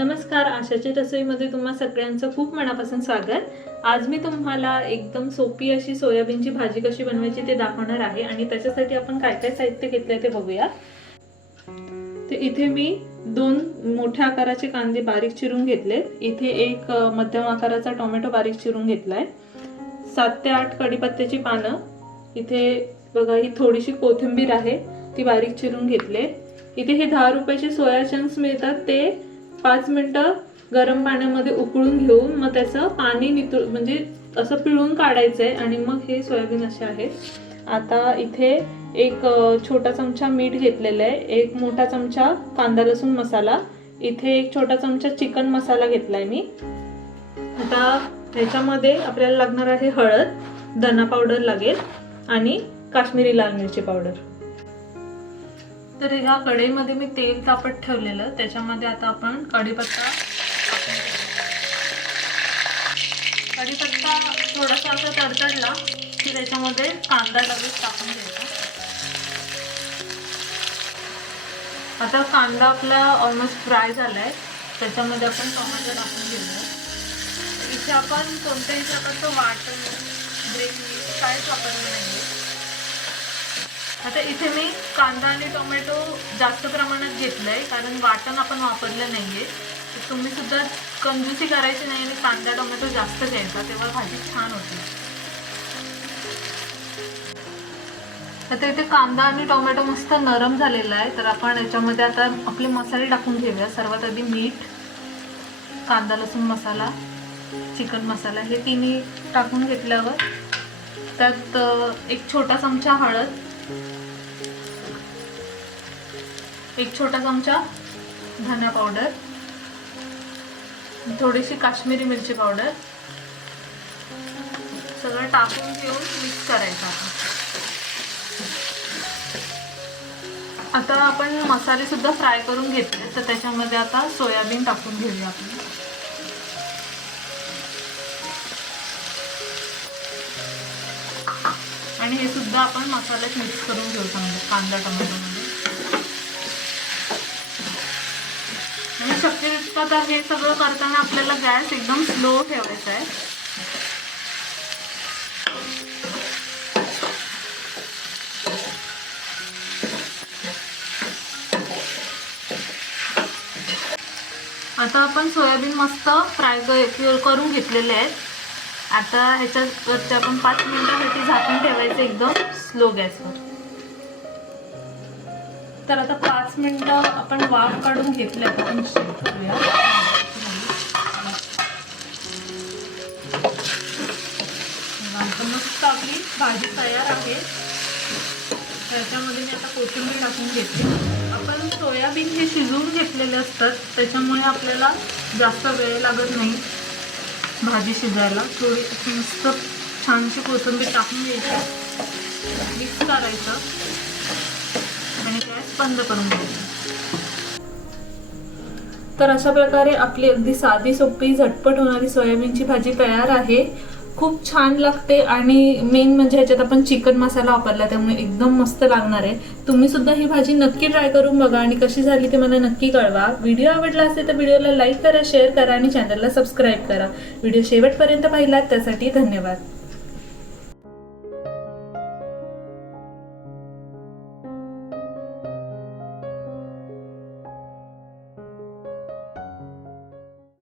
नमस्कार आशाची रसोईमध्ये तुम्हा सगळ्यांचं खूप मनापासून स्वागत. आज मी तुम्हाला एकदम सोपी अशी सोयाबीनची भाजी कशी बनवायची ते दाखवणार आहे आणि त्याच्यासाठी आपण काय काय साहित्य घेतलंय ते बघूया. ते इथे मी दोन मोठ्या आकाराचे कांदे बारीक चिरून घेतलेत. इथे एक मध्यम आकाराचा टोमॅटो बारीक चिरून घेतलाय. सात ते आठ कढीपत्त्याची पानं. इथे बघा ही थोडीशी कोथिंबीर आहे ती बारीक चिरून घेतले. इथे हे दहा रुपयाचे सोया चंक्स मिळतात ते पाच मिनटं गरम पाण्यामध्ये उकळून घेऊन मग त्याचं पाणी नितळ म्हणजे असं पिळून काढायचं आहे आणि मग हे सोयाबीन असे आहेत आता इथे एक छोटा चमचा मीठ घेतलेला आहे एक मोठा चमचा कांदा लसूण मसाला इथे एक छोटा चमचा चिकन मसाला घेतलाय मी. आता ह्याच्यामध्ये आपल्याला लागणार आहे हळद धना पावडर लागेल आणि काश्मीरी लाल मिरची पावडर. तर ह्या कढईमध्ये मी तेल तापत ठेवलेलं. त्याच्यामध्ये आता आपण कढीपत्ता कढीपत्ता थोडासा असा तडतडला की त्याच्यामध्ये कांदा लगेच टाकून घ्यायचा. आता कांदा आपला ऑलमोस्ट फ्राय झाला आहे त्याच्यामध्ये आपण टोमॅटो टाकून घेऊया. इथे आपण कोणत्याही प्रकारचं वाटण ग्रेव्ही काहीच वापरलं नाही आता इथे मी कांदा आणि टोमॅटो जास्त प्रमाणात घेतलं आहे कारण वाटण आपण वापरलं नाहीये. तर तुम्ही सुद्धा कंजूसी करायची नाही आणि कांदा टोमॅटो जास्त घ्यायचा तेव्हा भाजी छान होते. आता इथे कांदा आणि टोमॅटो मस्त नरम झालेला आहे तर आपण याच्यामध्ये आता आपले मसाले टाकून घेऊया. सर्वात आधी मीठ कांदा लसूण मसाला चिकन मसाला हे तिन्ही टाकून घेतल्यावर त्यात एक छोटा चमचा हळद एक छोटा चमचा धना पावडर थोडीशी काश्मीरी मिरची पावडर सगळं टाकून घेऊन मिक्स करायचं आता. आता आपण मसाले सुद्धा फ्राय करून घेतले तर त्याच्यामध्ये आता सोयाबीन टाकून घेऊया आपण. आणि हे सुद्धा आपण मसाल्यात मिक्स करून घेऊ चांगलं कांदा टोमॅटोमध्ये. आणि शक्य तितकं तर हे सगळं करताना आपल्याला गॅस एकदम स्लो ठेवायचा आहे. आता आपण सोयाबीन मस्त फ्राय करून घेतलेले आहेत. आता ह्याच्यावरती आपण पाच मिनिटासाठी झाकून ठेवायचं एकदम स्लो गॅसवर. तर आता पाच मिनिटं आपण वाफ काढून घेतले आपण करूया. मस्त आपली भाजी तयार आहे. त्याच्यामध्ये मी आता कोथिंबीर टाकून घेते आपण सोयाबीन हे शिजवून घेतलेले असतात. त्याच्यामुळे आपल्याला जास्त वेळ लागत नाही भाजी शिजायला. थोडी मस्त छानशी कोथिंबीर टाकून घ्यायची. मिक्स करायचं. बंद करून तर अशा प्रकारे आपली अगदी साधी सोपी झटपट होणारी सोयाबीनची भाजी तयार आहे. खूप छान लागते आणि मेन म्हणजे ह्याच्यात आपण चिकन मसाला वापरला त्यामुळे एकदम मस्त लागणार आहे. तुम्ही सुद्धा ही भाजी नक्की ट्राय करून बघा आणि कशी झाली ते मला नक्की कळवा. व्हिडिओ आवडला असेल तर व्हिडिओला लाईक करा शेअर करा आणि चॅनलला सबस्क्राईब करा. व्हिडिओ शेवटपर्यंत पाहिलात त्यासाठी धन्यवाद.